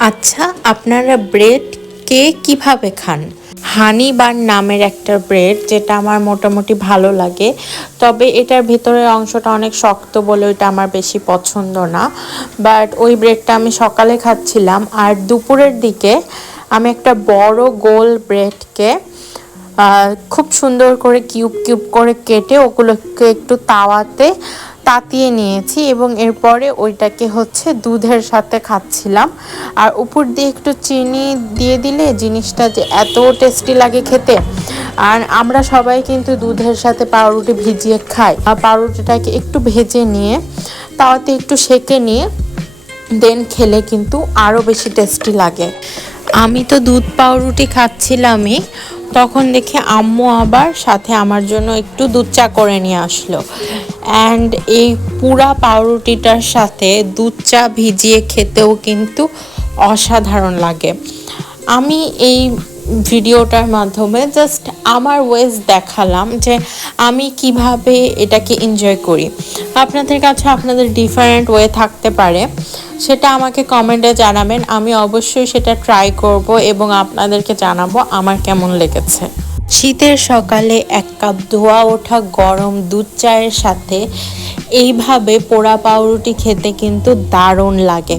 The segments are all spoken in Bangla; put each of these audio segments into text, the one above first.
আচ্ছা, আপনারা ব্রেড কে কিভাবে খান? হানি বান নামের একটা ব্রেড যেটা আমার মোটামুটি ভালো লাগে, তবে এটার ভেতরের অংশটা অনেক শক্ত বলে ওইটা আমার বেশি পছন্দ না। বাট ওই ব্রেডটা আমি সকালে খাচ্ছিলাম, আর দুপুরের দিকে আমি একটা বড় গোল ব্রেডকে খুব সুন্দর করে কিউব কিউব করে কেটে ওগুলোকে একটু তাওয়াতে তাতিয়ে নিয়েছি এবং এরপরে ওইটাকে হচ্ছে দুধের সাথে খাচ্ছিলাম। আর উপর দিয়ে একটু চিনি দিয়ে দিলে জিনিসটা যে এত টেস্টি লাগে খেতে। আর আমরা সবাই কিন্তু দুধের সাথে পাউরুটি ভিজিয়ে খাই, আর পাউরুটিটাকে একটু ভেজে নিয়ে তাওয়াতে একটু সেঁকে নিয়ে দেন খেলে কিন্তু আরও বেশি টেস্টি লাগে। আমি তো দুধ পাউরুটি খাচ্ছিলামই, তখন দেখে আম্মু আবার সাথে আমার জন্য একটু দুধ চা করে নিয়ে আসলো। অ্যান্ড এই পুরা পাউরুটিটার সাথে দুধ চা ভিজিয়ে খেতেও কিন্তু অসাধারণ লাগে। আমি এই ভিডিওটার মাধ্যমে জাস্ট আমার ওয়েজ দেখালাম যে আমি কিভাবে এটাকে এনজয় করি। আপনাদের কাছে আপনাদের ডিফারেন্ট ওয়ে থাকতে পারে, সেটা আমাকে কমেন্টে জানাবেন। আমি অবশ্যই সেটা ট্রাই করব এবং আপনাদেরকে জানাবো আমার কেমন লেগেছে। শীতের সকালে এক কাপ ধোয়া ওঠা গরম দুধ চায়ের সাথে এইভাবে পোড়া পাউরুটি খেতে কিন্তু দারুণ লাগে।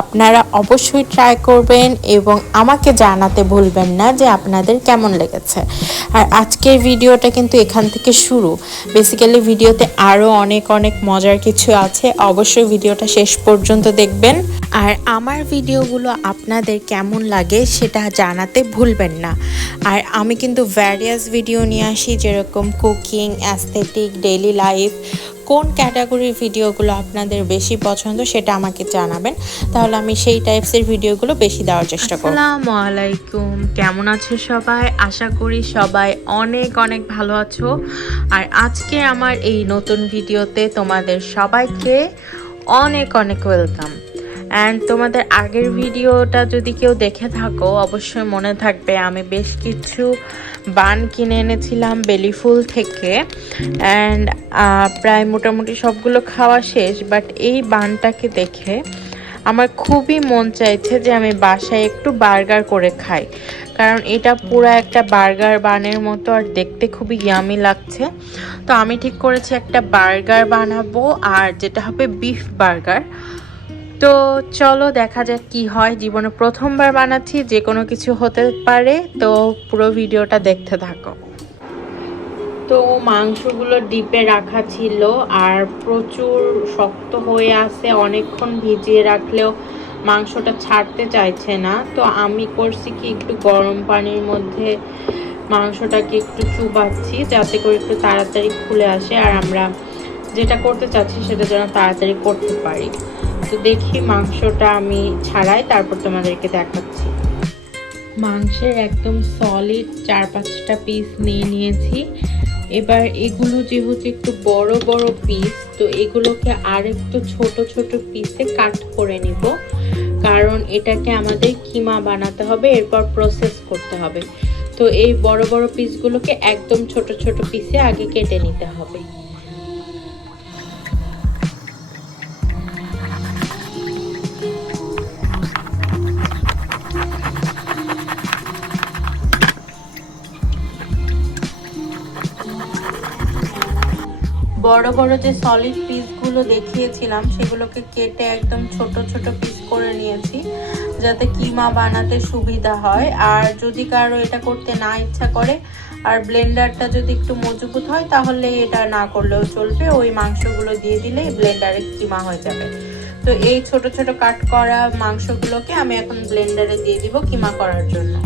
আপনারা অবশ্যই ট্রাই করবেন এবং আমাকে জানাতে ভুলবেন না যে আপনাদের কেমন লেগেছে। আর আজকের ভিডিওটা কিন্তু এখান থেকে শুরু। বেসিক্যালি ভিডিওতে আরও অনেক অনেক মজার কিছু আছে, অবশ্যই ভিডিওটা শেষ পর্যন্ত দেখবেন। আর আমার ভিডিওগুলো আপনাদের কেমন লাগে সেটা জানাতে ভুলবেন না। আর আমি কিন্তু ভ্যারিয়াস ভিডিও নিয়ে আসি, যেরকম কুকিং, অ্যাস্থেটিক, ডেইলি লাইফ। কোন ক্যাটাগরির ভিডিওগুলো আপনাদের বেশি পছন্দ সেটা আমাকে জানাবেন, তাহলে আমি সেই টাইপসের ভিডিওগুলো বেশি দেওয়ার চেষ্টা করব। আসসালামু আলাইকুম, কেমন আছো সবাই? আশা করি সবাই অনেক অনেক ভালো আছো। আর আজকে আমার এই নতুন ভিডিওতে তোমাদের সবাইকে অনেক অনেক ওয়েলকাম। অ্যান্ড তোমাদের আগের ভিডিওটা যদি কেউ দেখে থাকো অবশ্যই মনে থাকবে আমি বেশ কিছু বান কিনে এনেছিলাম বেলিফুল থেকে। অ্যান্ড প্রায় মোটামুটি সবগুলো খাওয়া শেষ, বাট এই বানটাকে দেখে আমার খুবই মন চাইছে যে আমি বাসায় একটু বার্গার করে খাই, কারণ এটা পুরো একটা বার্গার বানের মতো আর দেখতে খুবই ইয়ামি লাগছে। তো আমি ঠিক করেছি একটা বার্গার বানাবো, আর যেটা হবে বিফ বার্গার। তো চলো দেখা যাক কি হয়। জীবনে প্রথমবার বানাচ্ছি, যে কোনো কিছু হতে পারে, তো পুরো ভিডিওটা দেখতে থাকো। তো মাংসগুলো ডিপে রাখা ছিল আর প্রচুর শক্ত হয়ে আছে, অনেকক্ষণ ভিজিয়ে রাখলেও মাংসটা ছাড়তে চাইছে না। তো আমি করছি কি, একটু গরম পানির মধ্যে মাংসটাকে একটু চুবাচ্ছি যাতে করে একটু তাড়াতাড়ি খুলে আসে, আর আমরা যেটা করতে চাচ্ছি সেটা যেন তাড়াতাড়ি করতে পারি। তো দেখি মাংসটা আমি ছাড়াই, তারপর তোমাদেরকে দেখাচ্ছি। মাংসের একদম সলিড 4-5টা পিস নিয়ে নিয়েছি। এবার এগুলো যেহেতু একটু বড় বড় পিস, তো এগুলোকে আর একটু ছোট ছোট পিসে কাট করে নিব, কারণ এটাকে আমাদের কিমা বানাতে হবে, এরপর প্রসেস করতে হবে। তো এই বড় বড় পিসগুলোকে একদম ছোট ছোট পিসে আগে কেটে নিতে হবে। বড় বড় যে সলিড পিসগুলো দেখিয়েছিলাম সেগুলোকে কেটে একদম ছোট ছোট পিস করে নিয়েছি, যাতে কিমা বানাতে সুবিধা হয়। আর যদি কারো এটা করতে না ইচ্ছা করে আর ব্লেন্ডারটা যদি একটু মজবুত হয় তাহলে এটা না করলেও চলবে, ওই মাংসগুলো দিয়ে দিলেই ব্লেন্ডারে কিমা হয়ে যাবে। তো এই ছোট ছোট কাট করা মাংসগুলোকে আমি এখন ব্লেন্ডারে দিয়ে দিব কিমা করার জন্য।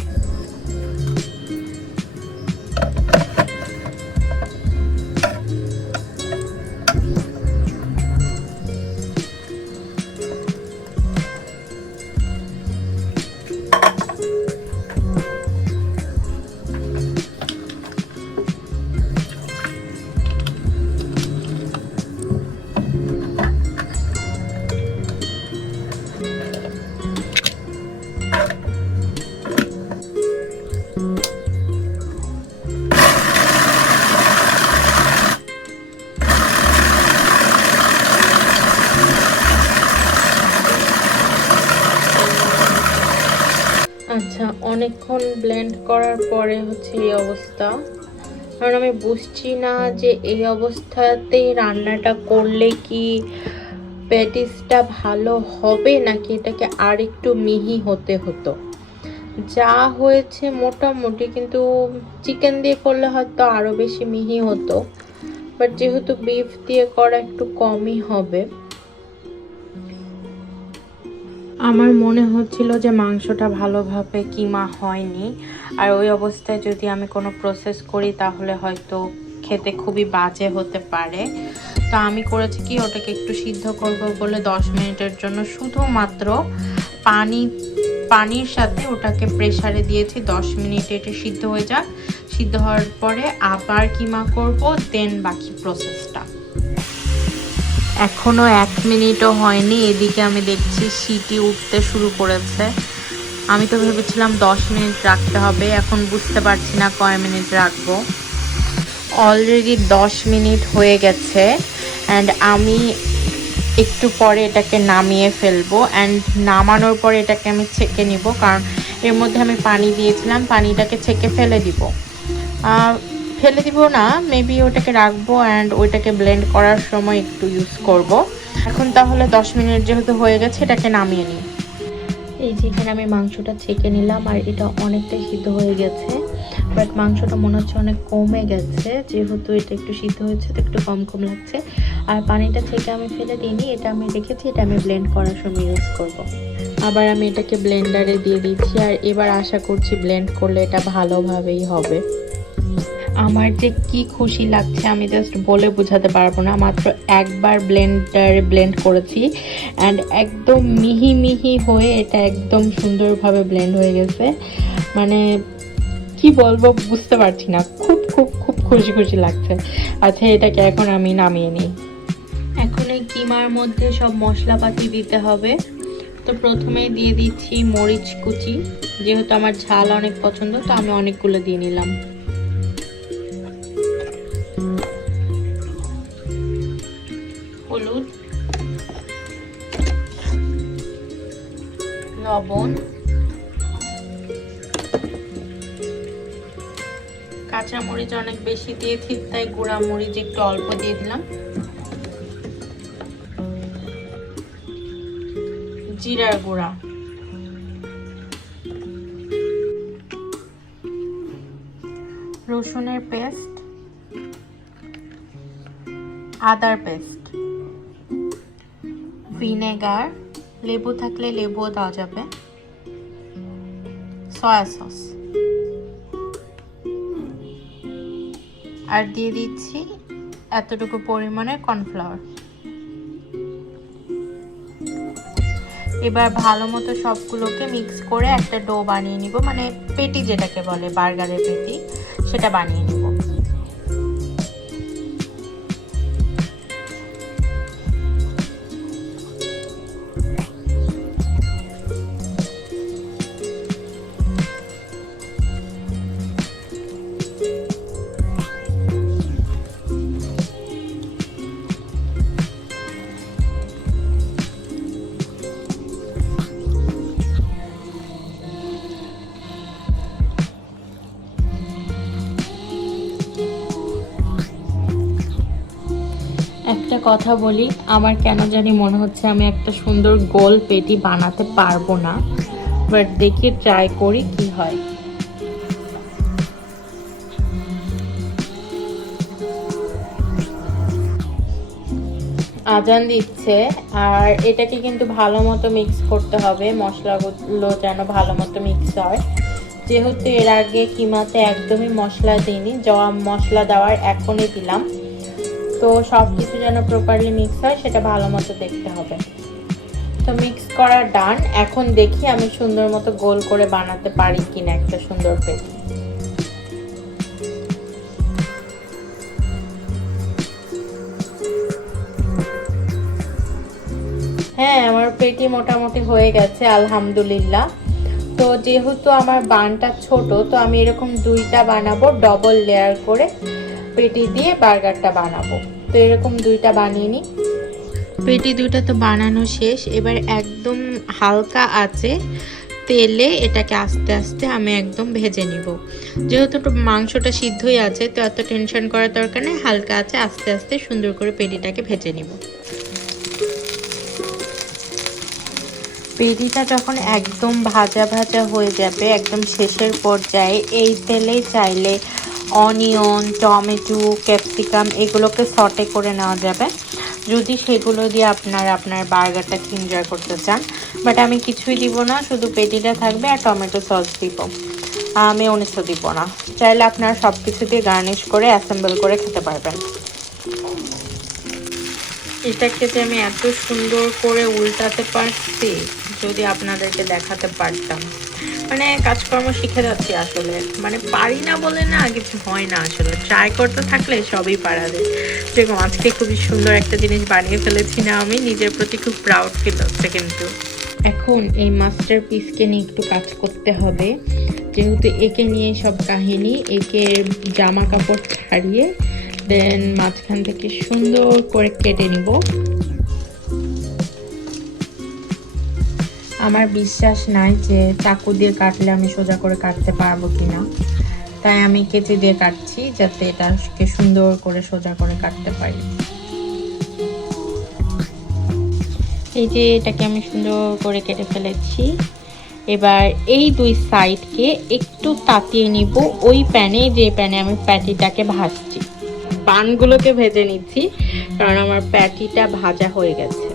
আচ্ছা, অনেকক্ষণ ব্লেন্ড করার পরে হচ্ছে এই অবস্থা। কারণ আমি বুঝছি না যে এই অবস্থাতে রান্নাটা করলে কি প্যাটিসটা ভালো হবে নাকি এটাকে আর একটু মিহি হতে হতো। যা হয়েছে মোটামুটি, কিন্তু চিকেন দিয়ে করলে হয়তো আরও বেশি মিহি হতো, বাট যেহেতু বিফ দিয়ে করা একটু কমই হবে। আমার মনে হচ্ছিল যে মাংসটা ভালোভাবে কিমা হয়নি, আর ওই অবস্থায় যদি আমি কোনো প্রসেস করি তাহলে হয়তো খেতে খুবই বাজে হতে পারে। তো আমি করেছি কি, ওটাকে একটু সিদ্ধ করব বলে 10 মিনিটের জন্য শুধুমাত্র পানির সাথে ওটাকে প্রেসারে দিয়েছি। 10 মিনিট এটা সিদ্ধ হয়ে যাক, সিদ্ধ হওয়ার পরে আবার কিমা করব, দেন বাকি প্রসেসটা। এখনো 1 মিনিটও হয়নি, এদিকে আমি দেখছি সিটি উঠতে শুরু করেছে। আমি তো ভেবেছিলাম 10 মিনিট রাখতে হবে, এখন বুঝতে পারছি না কয় মিনিট রাখবো। অলরেডি 10 মিনিট হয়ে গেছে অ্যান্ড আমি একটু পরে এটাকে নামিয়ে ফেলবো। অ্যান্ড নামানোর পরে এটাকে আমি ছেঁকে নিব, কারণ এর মধ্যে আমি পানি দিয়েছিলাম, পানিটাকে ছেঁকে ফেলে দিব না, মেবি ওটাকে রাখবো অ্যান্ড ওইটাকে ব্লেন্ড করার সময় একটু ইউজ করব। এখন তাহলে 10 মিনিট যেহেতু হয়ে গেছে, এটাকে নামিয়ে নিই। এই যে এখানে আমি মাংসটা ছেঁকে নিলাম, আর এটা অনেকটাই সিদ্ধ হয়ে গেছে, বাট মাংসটা মনে হচ্ছে অনেক কমে গেছে, যেহেতু এটা একটু সিদ্ধ হয়েছে তো একটু কম কম লাগছে। আর পানিটা ছেঁকে আমি ফেলে দিইনি, এটা আমি রেখেছি, এটা আমি ব্লেন্ড করার সময় ইউজ করব। আবার আমি এটাকে ব্লেন্ডারে দিয়ে দিচ্ছি, আর এবার আশা করছি ব্লেন্ড করলে এটা ভালোভাবেই হবে। আমার যে কি খুশি লাগছে আমি জাস্ট বলে বোঝাতে পারবো না। মাত্র একবার ব্লেন্ডারে ব্লেন্ড করেছি অ্যান্ড একদম মিহি মিহি হয়ে এটা একদম সুন্দরভাবে ব্লেন্ড হয়ে গেছে। মানে কি বলবো বুঝতে পারছি না, খুব খুব খুব খুশি খুশি লাগছে। আচ্ছা, এটাকে এখন আমি নামিয়ে নিই। এখন এই কিমার মধ্যে সব মশলাপাতি দিতে হবে। তো প্রথমেই দিয়ে দিচ্ছি মরিচ কুচি, যেহেতু আমার ঝাল অনেক পছন্দ তো আমি অনেকগুলো দিয়ে নিলাম। হলুদ, লবণ, কাঁচা মরিচ অনেক বেশি দিয়েছি তাই গুঁড়া মরিচ একটু অল্প দিয়ে দিলাম, জিরার গুঁড়া, রসুনের পেস্ট, আদার পেস্ট, ভিনেগার, লেবু থাকলে লেবুও দেওয়া যাবে, সয়া সস, আর দিয়ে দিচ্ছি এতটুকু পরিমাণে কর্নফ্লাওয়ার। এবার ভালো মতো সবগুলোকে মিক্স করে একটা ডো বানিয়ে নিব, মানে পেটি যেটাকে বলে বার্গারের পেটি, সেটা বানিয়ে নিব। একটা কথা বলি, আমার কেন জানি মনে হচ্ছে আমি একটা সুন্দর গোল পেটি বানাতে পারবো না, বাট দেখি ট্রাই করি কি হয়। আজান দিচ্ছে, আর এটাকে কিন্তু ভালো মতো মিক্স করতে হবে, মশলাগুলো যেন ভালো মতো মিক্স হয়। যেহেতু এর আগে কিমাতে একদমই মশলা দিইনি, মশলা দেওয়ার এখনই দিলাম, তো সব কিছু যেন প্রপারলি মিক্স হয় সেটা ভালো মতো দেখতে হবে। তো মিক্স করা ডান। এখন দেখি আমি সুন্দর মতো গোল করে বানাতে পারি কিনা একটা সুন্দর পেটি। হ্যাঁ, আমার পেটি মোটামুটি হয়ে গেছে আলহামদুলিল্লাহ। তো যেহেতু আমার বানটা ছোট, তো আমি এরকম 2টা বানাবো, ডবল লেয়ার করে পেটি দিয়ে বার্গারটা বানাবো। তো এরকম 2টা বানিয়ে নিই। পেটি 2টা তো বানানো শেষ, এবার একদম হালকা আছে তেলে এটাকে আস্তে আস্তে আমি একদম ভেজে নিব। যেহেতু মাংসটা সিদ্ধই আছে তো এত টেনশন করার দরকার নেই, হালকা আছে আস্তে আস্তে সুন্দর করে পেটিটাকে ভেজে নিব। পেটিটা যখন একদম ভাজা ভাজা হয়ে যাবে, একদম শেষের পর্যায়ে এই তেলেই চাইলে অনিয়ন, টমেটো, ক্যাপসিকাম এগুলোকে সটে করে নেওয়া যাবে, যদি সেগুলো দিয়ে আপনার বার্গারটাকে এনজয় করতে চান। বাট আমি কিছুই দিব না, শুধু পেটিটা থাকবে আর টমেটো সস দিব, আমি মেয়োনিজও দিব না। চাইলে আপনারা সব কিছু দিয়ে গার্নিশ করে অ্যাসেম্বল করে খেতে পারবেন। এটা খেতে আমি এত সুন্দর করে উল্টাতে পারছি, যদি আপনাদেরকে দেখাতে পারতাম। মানে কাজকর্ম শিখে যাচ্ছি আসলে, মানে পারি না বলে না, কিছু হয় না আসলে, ট্রাই করতে থাকলে সবই পারা যায়। যেরকম আজকে খুবই সুন্দর একটা জিনিস বানিয়ে ফেলেছি না, আমি নিজের প্রতি খুব প্রাউড ফিল হচ্ছে। কিন্তু এখন এই মাস্টার পিসকে নিয়ে একটু কাজ করতে হবে, যেহেতু একে নিয়ে সব কাহিনী। একে জামা কাপড় ছাড়িয়ে দেন মাঝখান থেকে সুন্দর করে কেটে নিব। আমার বিশ্বাস নাই যে চাকু দিয়ে কাটলে আমি সোজা করে কাটতে পারবো কিনা, তাই আমি কেচি দিয়ে কাটছি যাতে এটাকে সুন্দর করে সোজা করে কাটতে পারি। এই যে এটাকে আমি সুন্দর করে কেটে ফেলেছি। এবার এই দুই সাইডকে একটু তাতিয়ে নিব ওই প্যানে, যে প্যানে আমি প্যাটিটাকে ভাজছি। পানগুলোকে ভেজে নিচ্ছি কারণ আমার প্যাটিটা ভাজা হয়ে গেছে।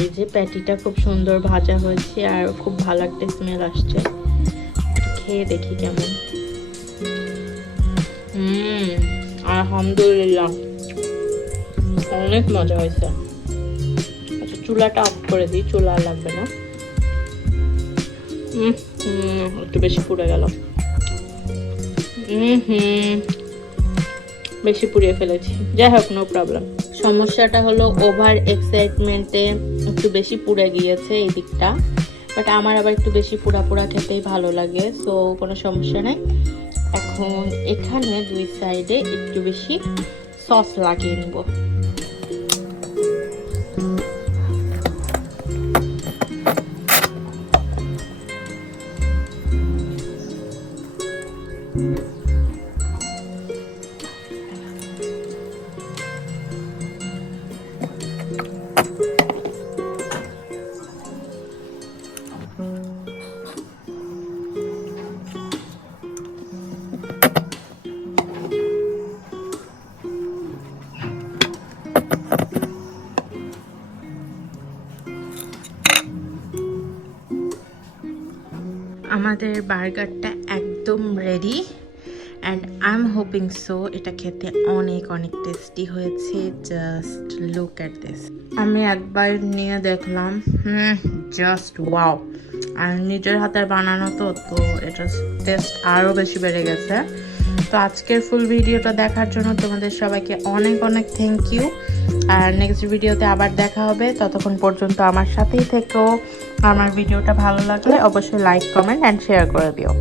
এই যে প্যাটিটা খুব সুন্দর ভাজা হয়েছে আর খুব ভালো একটা স্মেল আসছে, খেয়ে দেখি কেমন। আলহামদুলিল্লাহ, অনেক মজা হয়েছে। আচ্ছা চুলাটা অফ করে দিই, চুলা আর লাগবে না। একটু বেশি পুড়ে গেল, বেশি পুড়িয়ে ফেলেছি। যাই হোক, নো প্রবলেম। সমস্যাটা হলো ওভার এক্সাইটমেন্টে একটু বেশি পুড়ে গিয়েছে এই দিকটা, বাট আমার আবার একটু বেশি পোড়া পোড়া খেতেই ভালো লাগে, সো কোনো সমস্যা নেই। এখন এখানে দুই সাইডে একটু বেশি সস লাগিয়ে নিব। আমাদের বার্গারটা একদম ready and I am hoping so এটা খেতে অনেক অনেক টেস্টি হয়েছে। Just look at this. আমি একবার নিয়ে দেখলাম, জাস্ট ওয়াও। আর নিজের হাতের বানানো তো এটা টেস্ট আরও বেশি বেড়ে গেছে। তো আজকের ফুল ভিডিওটা দেখার জন্য তোমাদের সবাইকে অনেক অনেক থ্যাংক ইউ। আর নেক্সট ভিডিওতে আবার দেখা হবে, ততক্ষণ পর্যন্ত আমার সাথেই থেকো। আমার ভিডিওটা ভালো লাগলে অবশ্যই লাইক, কমেন্ট অ্যান্ড শেয়ার করে দিও।